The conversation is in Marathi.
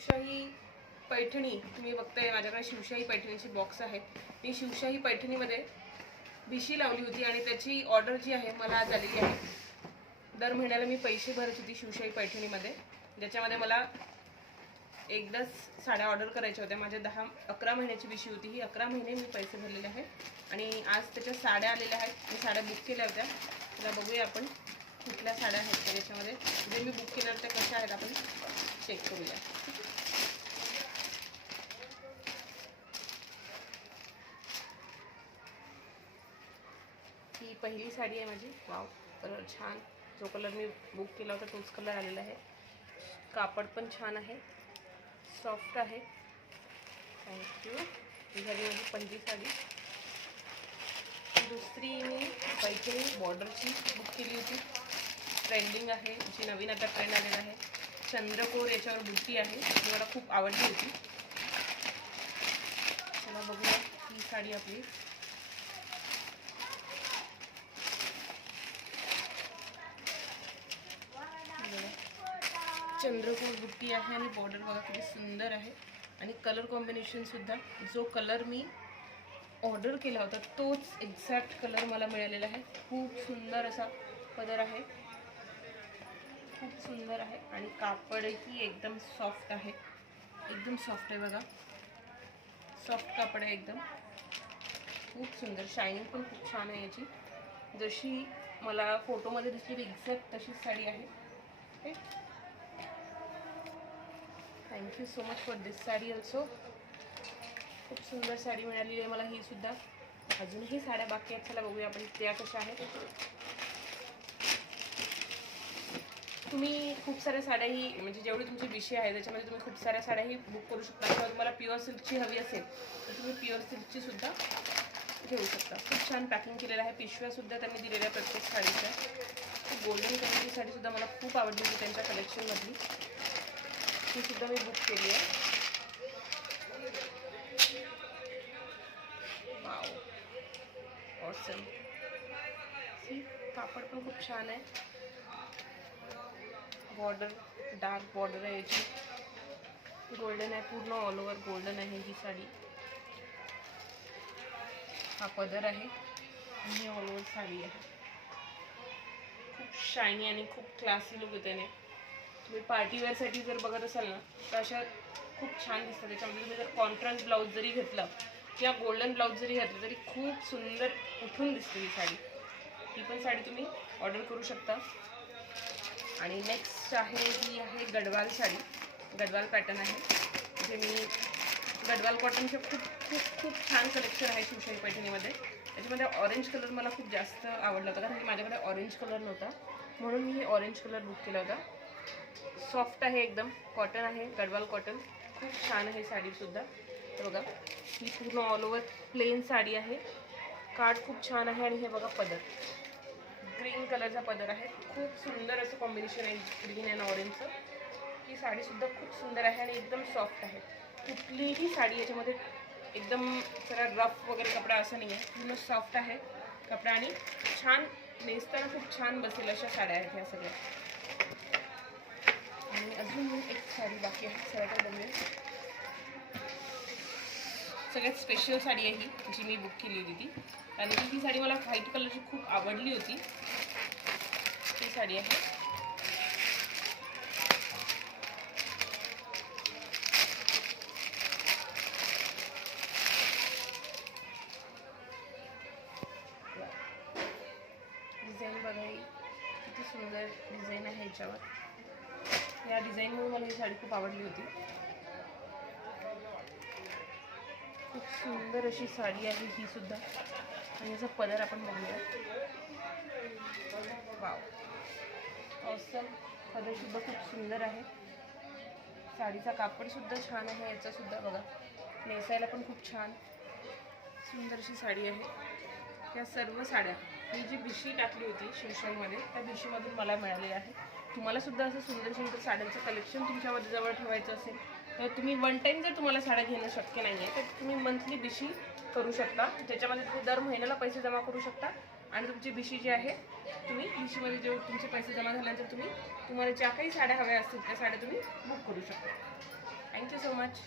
शिवशाही पैठणी तुम्ही बघताय माझ्याकडे शिवशाही पैठणीची बॉक्स आहे. मी शिवशाही पैठणीमध्ये भिशी लावली होती आणि त्याची ऑर्डर जी आहे मला आज आलेली आहे. दर महिन्याला मी पैसे भरत होती शिवशाही पैठणीमध्ये. ज्याच्यामध्ये मला एकदाच साड्या ऑर्डर करायच्या होत्या. माझ्या दहा अकरा महिन्याची भिशी होती ही. अकरा महिने मी पैसे भरलेले आहेत. आणि आज त्याच्या साड्या आलेल्या आहेत. मी साड्या बुक केल्या होत्या. त्याला बघूया आपण कुठल्या साड्या आहेत त्याच्यामध्ये जे मी बुक केल्या होत्या कशा आहेत आपण चेक करूया. ही पहिली साडी आहे माझी. वाव कलर छान. जो कलर मी बुक केला होता तोच कलर आलेला आहे. कापड पण छान आहे. सॉफ्ट आहे. थँक्यू ही झाली माझी पहिली साडी. दुसरी मी पैठणी बॉर्डरची बुक केली होती. ट्रेंडिंग आहे. जी नवीन आता ट्रेंड आलेला आहे. चंद्रकोर याच्यावर बुट्टी आहे. ती मला खूप आवडली होती. चला बघूया ही साडी आपली. चंद्रकोर बुट्टी आहे आणि बॉर्डर बघा किती सुंदर आहे. आणि कलर कॉम्बिनेशन सुद्धा. जो कलर मी ऑर्डर केला होता तोच एक्झॅक्ट कलर मला मिळालेला आहे. खूप सुंदर असा कलर आहे. खूप सुंदर आहे आणि कापडही एकदम सॉफ्ट आहे. एकदम सॉफ्ट आहे बघा. सॉफ्ट कापड आहे एकदम. खूप सुंदर. शायनिंग पण खूप छान आहे याची. जशी मला फोटोमध्ये दिसलेली एक्झॅक्ट तशीच साडी आहे. Okay thank you so much for this sari also खूप सुंदर साडी मिळालेली आहे मला ही सुद्धा. अजूनही साड्या बाकी आहेत. चला बघूया आपण त्या कशा आहेत. तुम्ही खूप साऱ्या साड्याही म्हणजे जेवढी तुमची विषय आहे त्याच्यामध्ये तुम्ही खूप साऱ्या साड्याही बुक करू शकता किंवा तुम्हाला प्युअर सिल्कची हवी असेल तर तुम्ही प्युअर सिल्कची सुद्धा घेऊ शकता. खूप छान पॅकिंग केलेलं आहे. पिशव्यासुद्धा त्यांनी दिलेल्या आहे प्रत्येक साडीच्या. गोल्डन कलरची साडीसुद्धा मला खूप आवडली होती त्यांच्या कलेक्शनमधली ती सुद्धा मी बुक केली आहे. ऑसम कापड पण खूप छान आहे. बॉर्डर डार्क बॉर्डर आहे याची. गोल्डन आहे पूर्ण ऑल ओव्हर गोल्डन आहे ही साडी. हा पदर आहे. आणि ही ऑल ओव्हर साडी आहे. खूप शायनी आणि खूप क्लासी लुक त्याने. तुम्ही पार्टीवेअरसाठी जर बघत असाल ना तर अशा खूप छान दिसतात. त्याच्यामध्ये तुम्ही जर कॉन्ट्रास्ट ब्लाऊज जरी घेतला किंवा गोल्डन ब्लाऊज जरी घातलं तरी खूप सुंदर उठून दिसते ही साडी. ही पण साडी तुम्ही ऑर्डर करू शकता. आणि नेक्स्ट आहे ही आहे गडवाल साडी. गडवाल पॅटर्न आहे. जे मी गडवाल कॉटनचे खूप खूप खूप छान कलेक्शन आहे शिवशाही पैठणीमध्ये. त्याच्यामध्ये ऑरेंज कलर मला खूप जास्त आवडला होता कारण की माझ्याकडे ऑरेंज कलर नव्हता. म्हणून मी ऑरेंज कलर बुक केला होता. सॉफ्ट आहे एकदम कॉटन आहे गडवाल कॉटन खूप छान आहे साडीसुद्धा तर बघा ही पूर्ण ऑल ओव्हर प्लेन साडी आहे. कार्ड खूप छान आहे आणि हे बघा पदर. ग्रीन कलरचा पदर आहे खूप सुंदर असं कॉम्बिनेशन आहे ग्रीन अँड ऑरेंजचं ही साडीसुद्धा खूप सुंदर आहे आणि एकदम सॉफ्ट आहे. कुठलीही साडी याच्यामध्ये एकदम जरा रफ वगैरे कपडा असं नाही आहे पूर्ण सॉफ्ट आहे कपडा आणि छान नेसताना खूप छान बसेल अशा साड्या आहेत ह्या सगळ्या. आणि अजून एक साडी बाकी आहे सगळ्यात बघूया. सगळ्यात स्पेशल साडी आहे ही जी मी बुक केली होती ती. कारण की ही साडी मला व्हाईट कलरची खूप आवडली होती. ती साडी आहे. डिझाईन बघा ही किती सुंदर डिझाईन आहे ह्याच्यावर. या डिझाईनमुळे मला ही साडी खूप आवडली होती. खूप सुंदर अशी साडी आहे ही सुद्धा. आणि याचा पदर आपण बघूया. वाव. ऑसम पदर सुद्धा खूप सुंदर आहे. साडीचा कापड सुद्धा छान आहे याचा सुद्धा बघा. नेसायला पण खूप छान. सुंदर अशी साडी आहे. या सर्व साड्या. मी जी भिशी टाकली होती शिवशाहीमध्ये त्या भिशीमधून मला मिळालेल्या आहे तुम्हाला सुद्धा असं सुंदर सुंदर साड्यांचं कलेक्शन तुमच्यामध्ये जवळ ठेवायचं असेल तर तुम्ही वन टाईम जर तुम्हाला साड्या घेणं शक्य नाही आहे तर तुम्ही मंथली बिशी करू शकता. त्याच्यामध्ये तुम्ही दर महिन्याला पैसे जमा करू शकता. आणि तुमची बिशी जी आहे तुम्ही बिशीमध्ये जे तुमचे पैसे जमा झाल्यानंतर तुम्ही तुम्हाला ज्या काही साड्या हव्या असतील त्या साड्या तुम्ही बुक करू शकता. Thank you so much